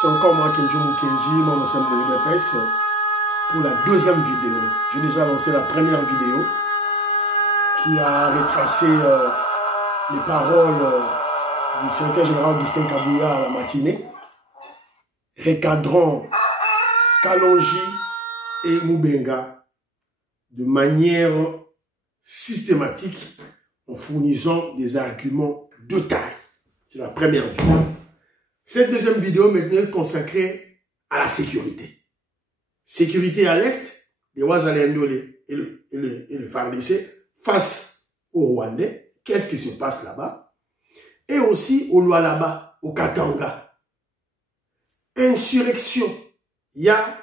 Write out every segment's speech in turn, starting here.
C'est encore moi, Kenjo Mukenji, mon ensemble de l'UDPS, pour la deuxième vidéo. J'ai déjà lancé la première vidéo qui a retracé les paroles du secrétaire général Augustin Kabouya à la matinée, recadrant Kalonji et Moubenga de manière systématique en fournissant des arguments de taille. C'est la première vidéo. Cette deuxième vidéo maintenant est consacrée à la sécurité. Sécurité à l'Est, les Ouazalendolé et le FARDC face aux Rwandais. Qu'est-ce qui se passe là-bas? Et aussi au Lualaba, au Katanga. Insurrection. Il y a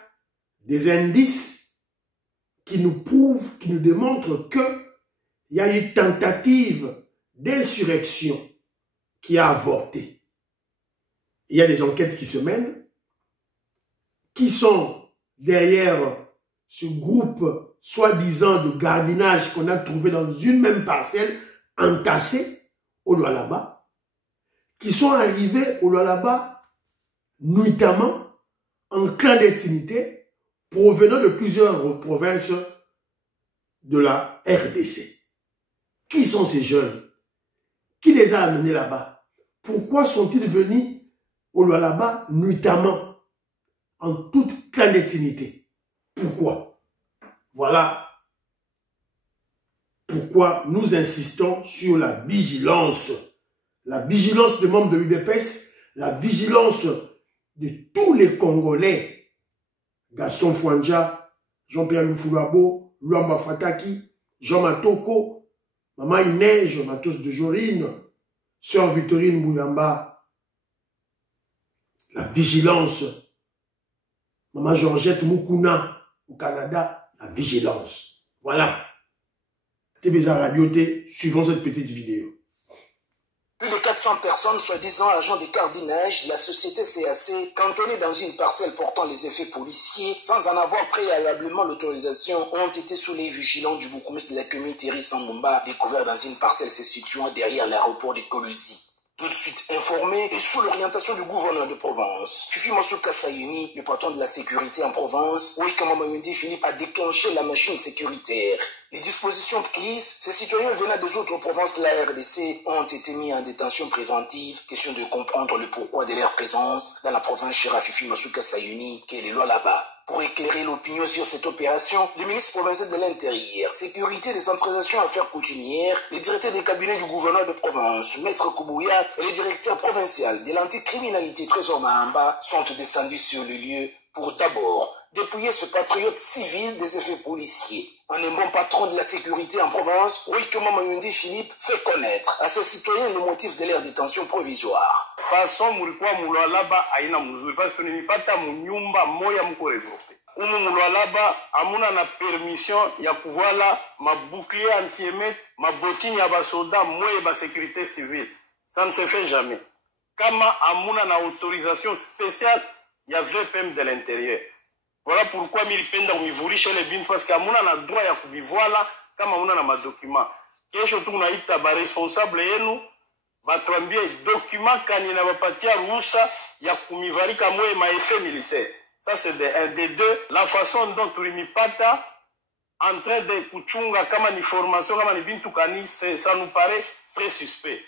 des indices qui nous prouvent, qui nous démontrent qu'il y a une tentative d'insurrection qui a avorté. Il y a des enquêtes qui se mènent, qui sont derrière ce groupe soi-disant de gardiennage qu'on a trouvé dans une même parcelle, entassée au Lualaba, qui sont arrivés au Lualaba nuitamment, en clandestinité, provenant de plusieurs provinces de la RDC. Qui sont ces jeunes? Qui les a amenés là-bas? Pourquoi sont-ils venus au Lualaba nuitamment, en toute clandestinité? Pourquoi? Voilà pourquoi nous insistons sur la vigilance. La vigilance des membres de l'UDPS, la vigilance de tous les Congolais. Gaston Fouandja, Jean-Pierre Lufulabo, Luamba Fataki, Jean Matoko, Maman Inej, Matos de Jorine, Sœur Victorine Bouyamba. La vigilance. Maman Georgette Moukouna au Canada, la vigilance. Voilà. TVSA Radio T, suivons cette petite vidéo. Plus de 400 personnes, soi-disant agents de cardinage de la société CAC, cantonnées dans une parcelle portant les effets policiers, sans en avoir préalablement l'autorisation, ont été sous les vigilants du bourgmestre de la commune Thierry Sambomba, découvert dans une parcelle se situant derrière l'aéroport de Colosi. Tout de suite informé et sous l'orientation du gouverneur de Provence, Fifi Masuka Sayuni, le patron de la sécurité en Provence, Wikama Mayundi finit par déclencher la machine sécuritaire. Les dispositions prises, ces citoyens venant des autres provinces de la RDC ont été mis en détention préventive. Question de comprendre le pourquoi de leur présence dans la province Chera Fifi Masuka Sayuni, qu'est les lois là-bas. Pour éclairer l'opinion sur cette opération, le ministre provincial de l'Intérieur, Sécurité, Décentralisation, Affaires coutumières, le directeur des cabinets du gouverneur de Provence, Maître Koubouya, et le directeur provincial de l'anticriminalité Trésor Mahamba sont descendus sur le lieu pour d'abord dépouiller ce patriote civil des effets policiers. Un bon patron de la sécurité en Provence, Wikama Mayundi Philippe, fait connaître à ses citoyens les motifs de leur détention provisoire. Façon mulikuwa Lualaba aina mzuri parce que nilipata munyumba moya mko regroupe. Umu Lualaba amuna na permission ya kuvala mabouclier anti-émet, mabotini ya basoda moya ba sécurité civile. Ça ne se fait jamais. Kama amuna na autorisation spéciale ya VPM de l'intérieur. Voilà pourquoi milipenda umivulisha ile bintu parce que amuna na droit ya kubivoila kama amuna na madokima. Kesho tunaita ba responsable yenu batuambie document kani na bapatia ruhusa ya kumivarika moye maeffet militaire. Ça c'est un des deux. La façon dont tulimipata en train de kuchunga kama ni formation kama ni bintu kani, ça nous paraît très suspect.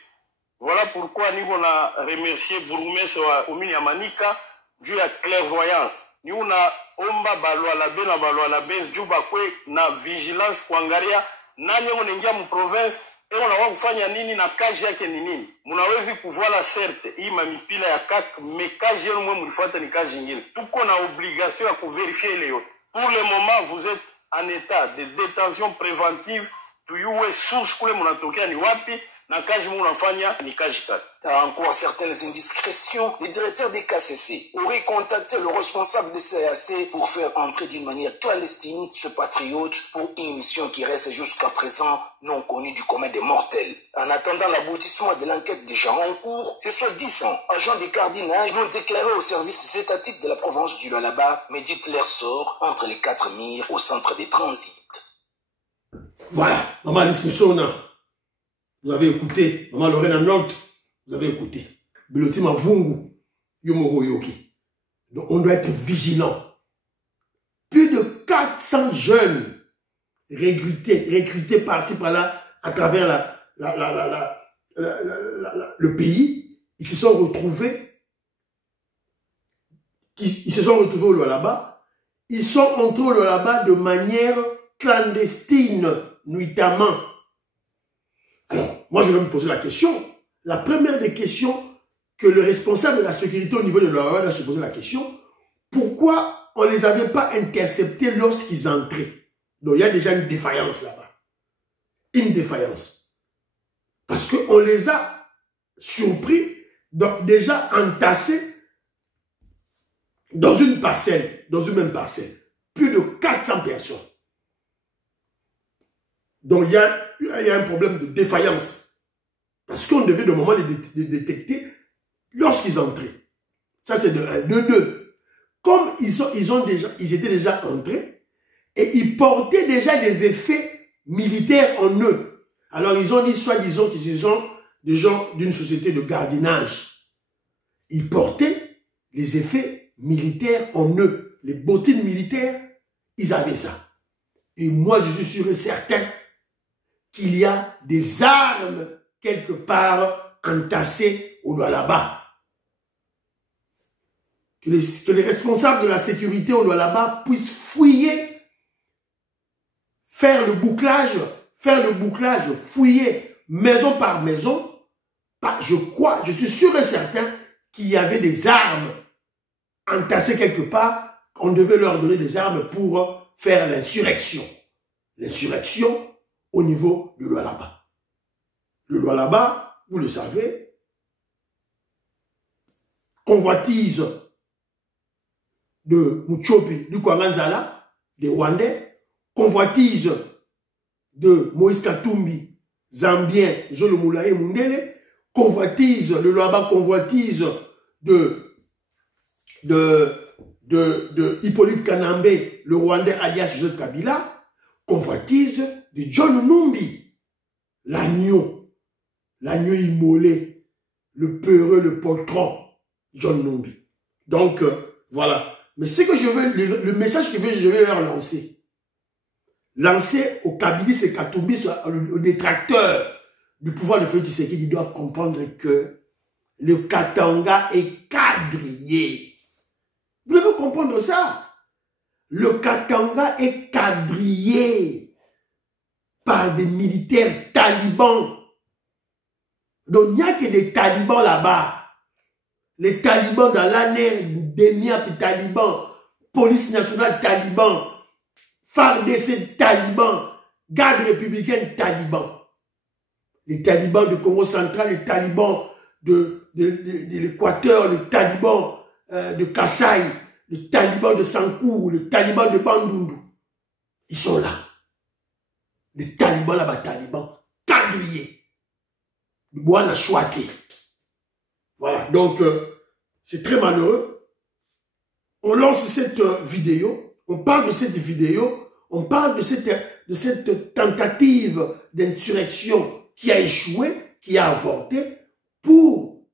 Voilà pourquoi nous on remercié bourgmestre wa commune ya Manika juu ya clairvoyance. Ni una omba Balualabe na Balualabe juu bakwe na vigilance kuangalia nani unaingia mu province et on kufanya nini na kazi yake ni nini. Munawezi kuvoila certes hii mamipila ya kak mais kazi yenu mwe mlifuata ni kazi nyingine. Tuko na obligation ya kuvérifier les autres. Pour le moment vous êtes en état de détention préventive tuyuwe source kule munatokea ni wapi na kazi munafanya ni kazi kati. Encore certaines indiscrétions, le directeur des KCC aurait contacté le responsable de CAC pour faire entrer d'une manière clandestine ce patriote pour une mission qui reste jusqu'à présent non connue du commun des mortels. En attendant l'aboutissement de l'enquête déjà en cours, ces soi-disant agents de cardinage l'ont déclaré au service étatique de la province du Lualaba, médite leur sort entre les quatre murs au centre des transits. Voilà, Maman Lissoussona, vous avez écouté, Maman Lorena Nantes, vous avez écouté. Biloti Mavungu, Yomoro Yoki. Donc, on doit être vigilant. Plus de 400 jeunes recrutés par-ci, par-là, à travers le pays, ils se sont retrouvés au Lualaba. Ils sont entrés au Lualaba de manière clandestine, nuitamment. Alors, moi, je vais me poser la question. La première des questions que le responsable de la sécurité au niveau de Lualaba doit se poser la question, pourquoi on ne les avait pas interceptés lorsqu'ils entraient? Donc, il y a déjà une défaillance là-bas. Une défaillance. Parce qu'on les a surpris, donc déjà entassés dans une parcelle, dans une même parcelle. Plus de 400 personnes. Donc, il y a un problème de défaillance. Parce qu'on devait de moment les détecter lorsqu'ils entraient. Ça, c'est de 1. De 2. Comme ils étaient déjà entrés, et ils portaient déjà des effets militaires en eux. Alors, ils ont dit, soi-disant, qu'ils sont des gens d'une société de gardiennage. Ils portaient les effets militaires en eux. Les bottines militaires, ils avaient ça. Et moi, je suis sûr et certain qu'il y a des armes quelque part entassées au Lualaba. Que les responsables de la sécurité au Lualaba puissent fouiller, faire le bouclage, fouiller maison par maison. Je suis sûr et certain qu'il y avait des armes entassées quelque part. On devait leur donner des armes pour faire l'insurrection. L'insurrection au niveau de Lualaba. Le Lualaba, vous le savez, convoitise de Muchopi, du Kwanganzala, des Rwandais, convoitise de Moïse Katumbi, Zambien, Zolo Moulaye Mundele, convoitise, le Lualaba convoitise de Hippolyte Kanambe, le Rwandais alias Joseph Kabila, convoitise de John Numbi, l'agneau immolé, le peureux, le poltron, John Numbi. Donc, voilà. Mais ce que je veux, le message que je vais leur lancer aux kabilistes et katumbistes, aux détracteurs du pouvoir de Félix Tshisekedi, ils doivent comprendre que le Katanga est quadrillé. Vous devez comprendre ça. Le Katanga est quadrillé par des militaires talibans. Donc, il n'y a que des talibans là-bas. Les talibans dans l'année d'Emiap talibans, police nationale taliban, FARDC taliban, garde républicaine taliban. Les talibans de Congo central, les talibans de l'Équateur, les talibans de Kasaï, les talibans de Sankourou, les talibans de Bandundu. Ils sont là. Les talibans là-bas, talibans quadrillés. Le bois n'a choité. Voilà, donc c'est très malheureux. On lance cette vidéo, on parle de cette vidéo, on parle de cette tentative d'insurrection qui a échoué, qui a avorté, pour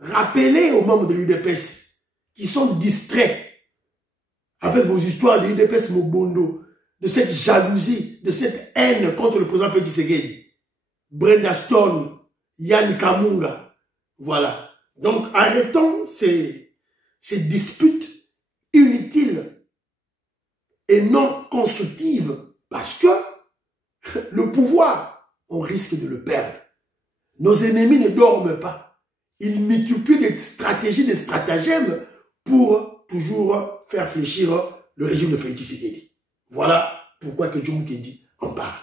rappeler aux membres de l'UDPS qui sont distraits avec vos histoires de l'UDPS Mobondo, de cette jalousie, de cette haine contre le président Félix Tshisekedi, Brenda Stone, Yann Kamunga, voilà. Donc, arrêtons ces disputes inutiles et non constructives parce que le pouvoir, on risque de le perdre. Nos ennemis ne dorment pas. Ils multiplient des stratégies, des stratagèmes pour toujours faire fléchir le régime de Félix Tshisekedi. Voilà pourquoi que Djoum Kendi en parle.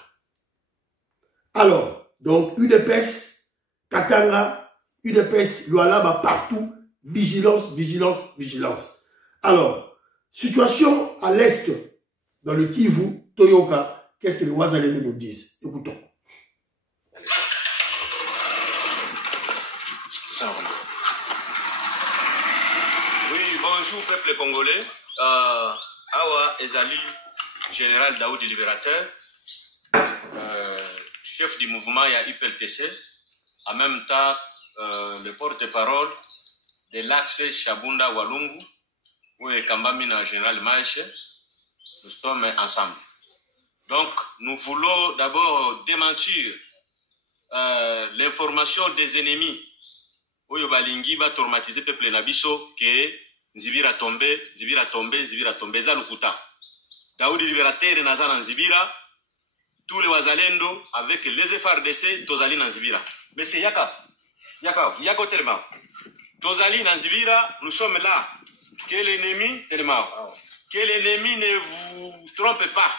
Alors, donc, UDPS, Katanga, UDPS, Lualaba, partout, vigilance, vigilance, vigilance. Alors, situation à l'est, dans le Kivu, Toyoka, qu'est-ce que les Ouazalènes nous disent? Écoutons. Oui, bonjour peuple congolais. Awa Ezali, général Daoudi Libérateur, chef du mouvement UPLTC, en même temps le porte-parole de l'axe Chabunda Walungu, Oui, Kambamina, général Maïche, nous sommes ensemble. Donc, nous voulons d'abord démentir l'information des ennemis. Oyo balingi ba traumatiser peuple na biso que Nzibira tombé, za lukuta. Daoudi libérateur naza na Nzibira, tous les wazalendo avec les FARDC tozali na Nzibira. Mais c'est Yaka tellement. Tozali na Nzibira, nous sommes là. Que l'ennemi tellement. Que l'ennemi ne vous trompe pas.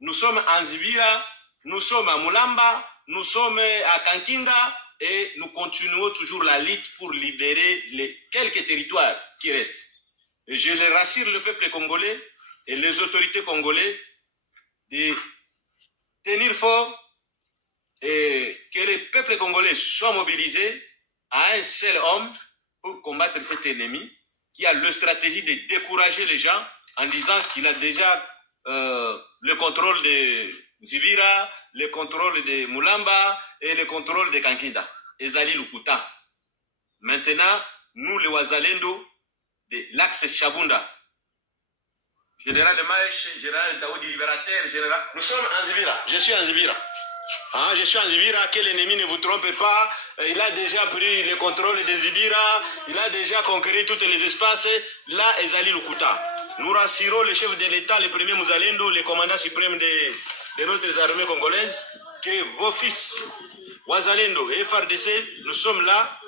Nous sommes en Nzibira, nous sommes à Mulamba, nous sommes à Kankinda et nous continuons toujours la lutte pour libérer les quelques territoires qui restent. Et je les rassure le peuple congolais et les autorités congolaises de tenir fort et que les peuples congolais soient mobilisés à un seul homme pour combattre cet ennemi qui a la stratégie de décourager les gens en disant qu'il a déjà le contrôle de Zibira, le contrôle de Mulamba et le contrôle de Kankinda, Ezali Lukuta. Maintenant, nous les Wazalendo de l'axe Chabunda, général Maïch, général Daoudi Libérateur, général... Nous sommes en Zibira, je suis en Zibira. Hein, je suis en Zibira, que l'ennemi ne vous trompe pas. Il a déjà pris le contrôle de Zibira, il a déjà conquis tous les espaces. Là, Ezali Lukuta. Nous rassurons le chef de l'État, le premier Mouzalendo, le commandant suprême de notre armée congolaise, que vos fils, Wazalendo et FARDC, nous sommes là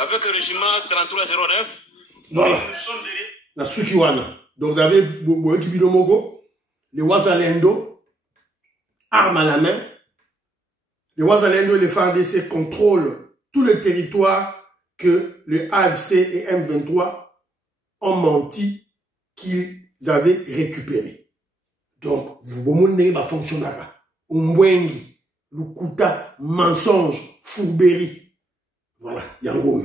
avec le régiment 3309. Voilà. Nous sommes derrière. La Sukiwana. Donc vous avez Boekibidomogo, les Wazalendo, armes à la main. Les Wazalendo et les FARDC contrôlent tout le territoire que le AFC et M23 ont menti qu'ils avaient récupéré. Donc, vous voyez, ça fonctionnera. Umbwengi, Lukuta, mensonge, fourberie. Voilà, Yango.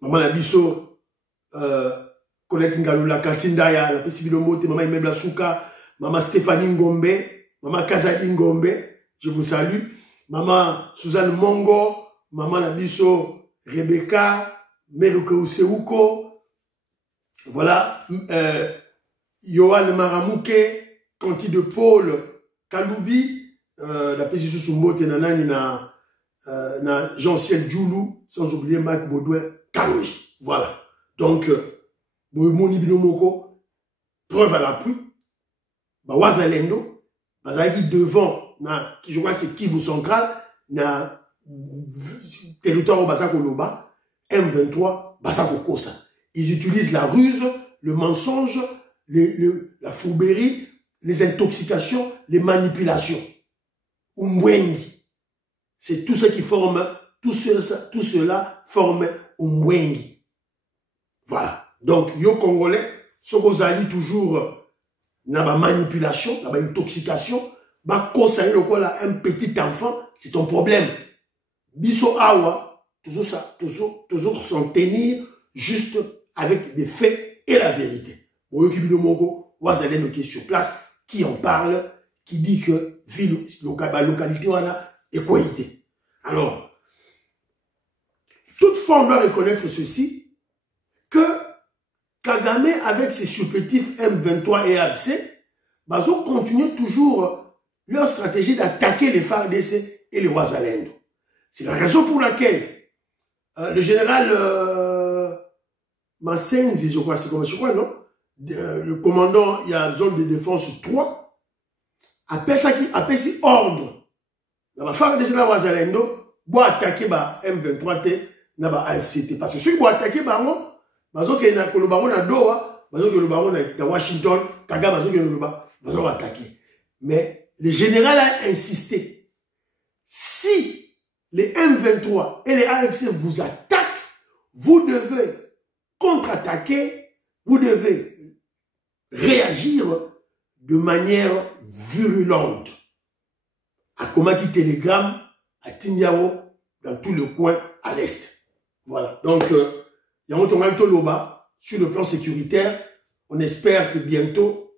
Maman Nabiso, Colette Ngalula, Kantindaya, la Pestibilomote, Maman Imebla Souka, Maman Stéphanie Ngombe, Maman Kazali Ngombe, je vous salue. Maman Suzanne Mongo, Maman Nabiso, Rebecca, Meruke Useuko, voilà, Yohan Maramouke, Kanti de Paul, Kaloubi, la Pésisu Sumbo, Tenanani, na Jean-Ciel Djoulou, sans oublier Marc Baudouin, Kaloji. Voilà. Donc, Boumoni Binomoko, preuve à l'appui, Wazalendo, Bazaki devant, je crois que c'est Kivu Central, na territoire au Bazako Loba, M23, Bazako Kosa. Ils utilisent la ruse, le mensonge, la fourberie, les intoxications, les manipulations. Umbwengi. C'est tout ce qui forme, tout cela forme Umbwengi. Voilà. Donc, yo Congolais, Sokozali toujours na ba manipulation, na ba intoxication, ba conseiller le quoi un petit enfant, c'est ton problème. Biso awa, toujours s'en tenir juste avec des faits et la vérité. Oyokibidomoko, Wazalendo qui est sur place, qui en parle, qui dit que ville, localité, wana, équalité. Alors, toutefois, on doit reconnaître ceci, que Kagame, avec ses supplétifs M23 et AFC, bazo continue toujours leur stratégie d'attaquer les FARDC et les Wazalendo. C'est la raison pour laquelle le général Massenzi, je crois, c'est comme je crois, non? Le commandant, il y a zone de défense 3, appelle ça qui appelle si ordre. Dans la FARDC et la Wazalendo, pour attaquer M23 T, na ba AFCT. Parce que ceux qui vont attaquer, bazo ke na kolobango na Doha, bazo ke kolobango na Washington, Kagame bazo ke kolobango, bazo attaquer. Mais le général a insisté. Si les M23 et les AFC vous attaquent, vous devez contre-attaquer, vous devez réagir de manière virulente. À Komaki Telegram, à Tindiao, dans tout le coin à l'est. Voilà. Donc, sur le plan sécuritaire, on espère que bientôt,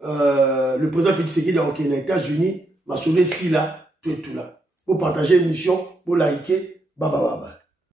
le président Félix Tshisekedi aux États-Unis va sauver si là, tout et tout là. Pour partager l'émission, pour liker, bye bye bye.